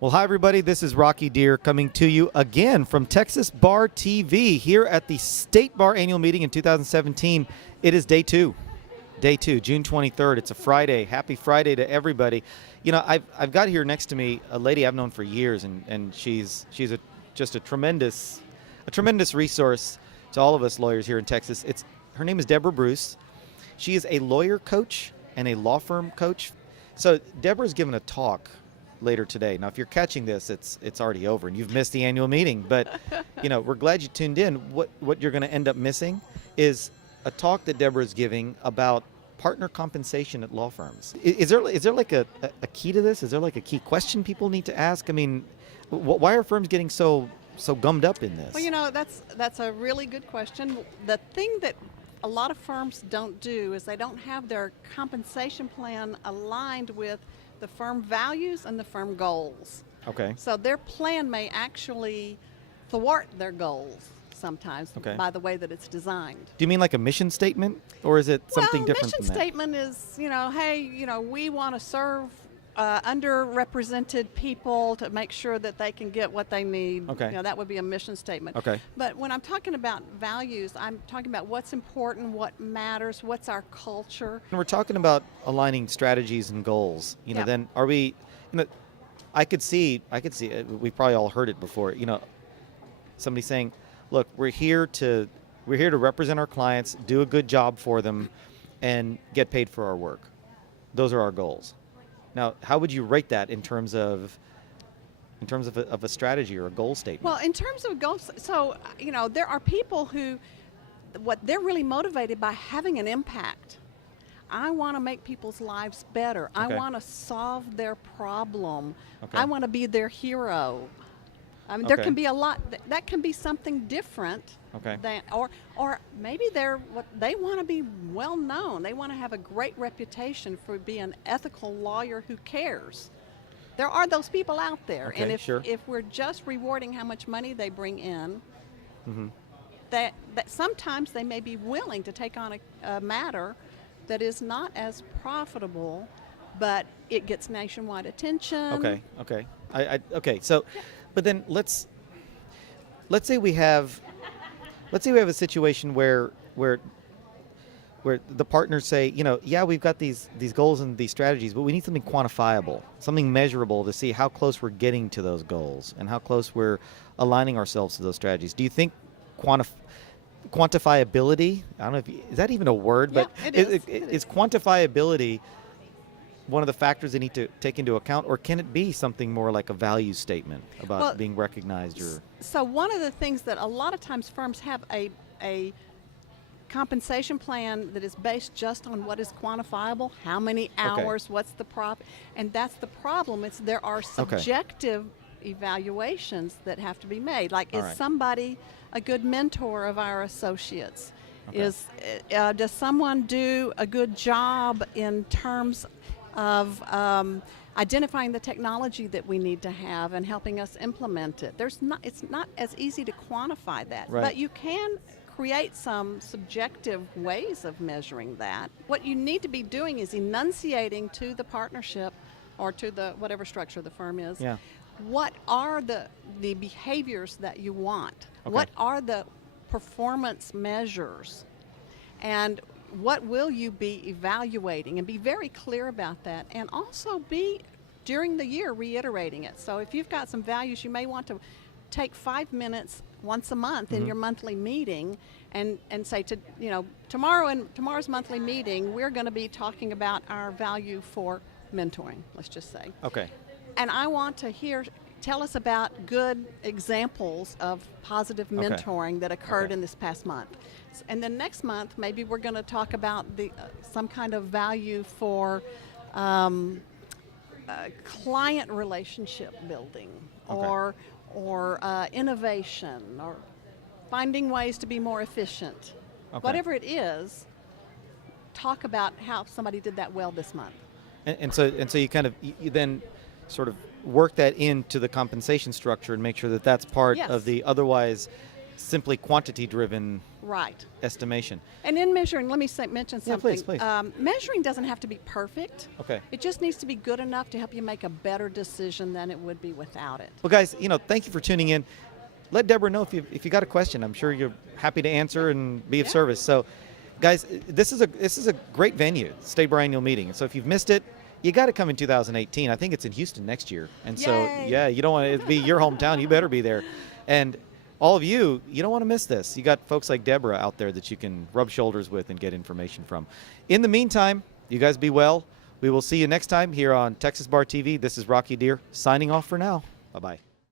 Well, hi, everybody. This is Rocky Dhir coming to you again from Texas Bar TV here at the State Bar Annual Meeting in 2017. It is day two, June 23rd. It's a Friday. Happy Friday to everybody. You know, I've got here next to me a lady I've known for years, and she's just a tremendous resource to all of us lawyers here in Texas. Her name is Debra Bruce. She is a lawyer coach and a law firm coach. So Debra's given a talk later today. Now, if you're catching this, it's already over and you've missed the annual meeting. But you know, we're glad you tuned in. What you're going to end up missing is a talk that Debra is giving about partner compensation at law firms. Is there like a key to this? Is there like a key question people need to ask? I mean, why are firms getting so gummed up in this? Well, you know, that's a really good question. The thing that a lot of firms don't do is they don't have their compensation plan aligned with the firm values and the firm goals. Okay. So their plan may actually thwart their goals sometimes by the way that it's designed. Do you mean like a mission statement, or is it something different than that? Mission statement is, you know, hey, you know, we want to serve underrepresented people to make sure that they can get what they need. Okay. You know, that would be a mission statement. Okay. But when I'm talking about values, I'm talking about what's important, what matters, what's our culture. When we're talking about aligning strategies and goals, you know, then are we, you know, I could see we've probably all heard it before, you know, somebody saying, look, we're here to represent our clients, do a good job for them, and get paid for our work. Those are our goals. Now, how would you rate that in terms of a strategy or a goal statement? Well, in terms of goals, so, you know, there are people who, what they're really motivated by having an impact. I want to make people's lives better. Okay. I want to solve their problem. Okay. I want to be their hero. I mean, there can be a lot, that can be something different. Okay. Or maybe they want to be well known. They want to have a great reputation for being an ethical lawyer who cares. There are those people out there. Okay, and if we're just rewarding how much money they bring in, that sometimes they may be willing to take on a matter that is not as profitable, but it gets nationwide attention. Okay. So, but then let's say we have a situation where the partners say, you know, yeah, we've got these goals and these strategies, but we need something quantifiable, something measurable to see how close we're getting to those goals and how close we're aligning ourselves to those strategies. Do you think quantifiability, I don't know is that even a word, but is quantifiability one of the factors they need to take into account, or can it be something more like a value statement about being recognized? So one of the things that a lot of times firms have a compensation plan that is based just on what is quantifiable, how many hours, what's the profit, and that's the problem. There are subjective evaluations that have to be made. Like, is somebody a good mentor of our associates? Does someone do a good job in terms of identifying the technology that we need to have and helping us implement it? It's not as easy to quantify that, but you can create some subjective ways of measuring that. What you need to be doing is enunciating to the partnership or to the whatever structure the firm is, what are the behaviors that you want? What are the performance measures? And what will you be evaluating? And be very clear about that, and also be during the year reiterating it. So if you've got some values, you may want to take 5 minutes once a month in your monthly meeting and say, to, you know, tomorrow's monthly meeting, we're going to be talking about our value for mentoring, let's just say. Okay. And I want to tell us about good examples of positive mentoring that occurred in this past month. And then next month, maybe we're going to talk about some kind of value for client relationship building, or innovation, or finding ways to be more efficient. Whatever it is, talk about how somebody did that well this month. And so you then sort of work that into the compensation structure and make sure that that's part of the, otherwise simply quantity-driven Right. estimation. And in measuring, let me mention Yeah, something. please. Measuring doesn't have to be perfect. Okay. It just needs to be good enough to help you make a better decision than it would be without it. Well, guys, thank you for tuning in. Let Debra know if you got a question. I'm sure you're happy to answer and be of service. So, guys, this is a great venue, State Bar Annual Meeting. So if you've missed it, you got to come in 2018. I think it's in Houston next year. And so, Yay. yeah, you don't want it to be your hometown. You better be there. And all of you don't want to miss this. You got folks like Debra out there that you can rub shoulders with and get information from. In the meantime, you guys be well. We will see you next time here on Texas Bar TV. This is Rocky Dhir signing off for now. Bye-bye.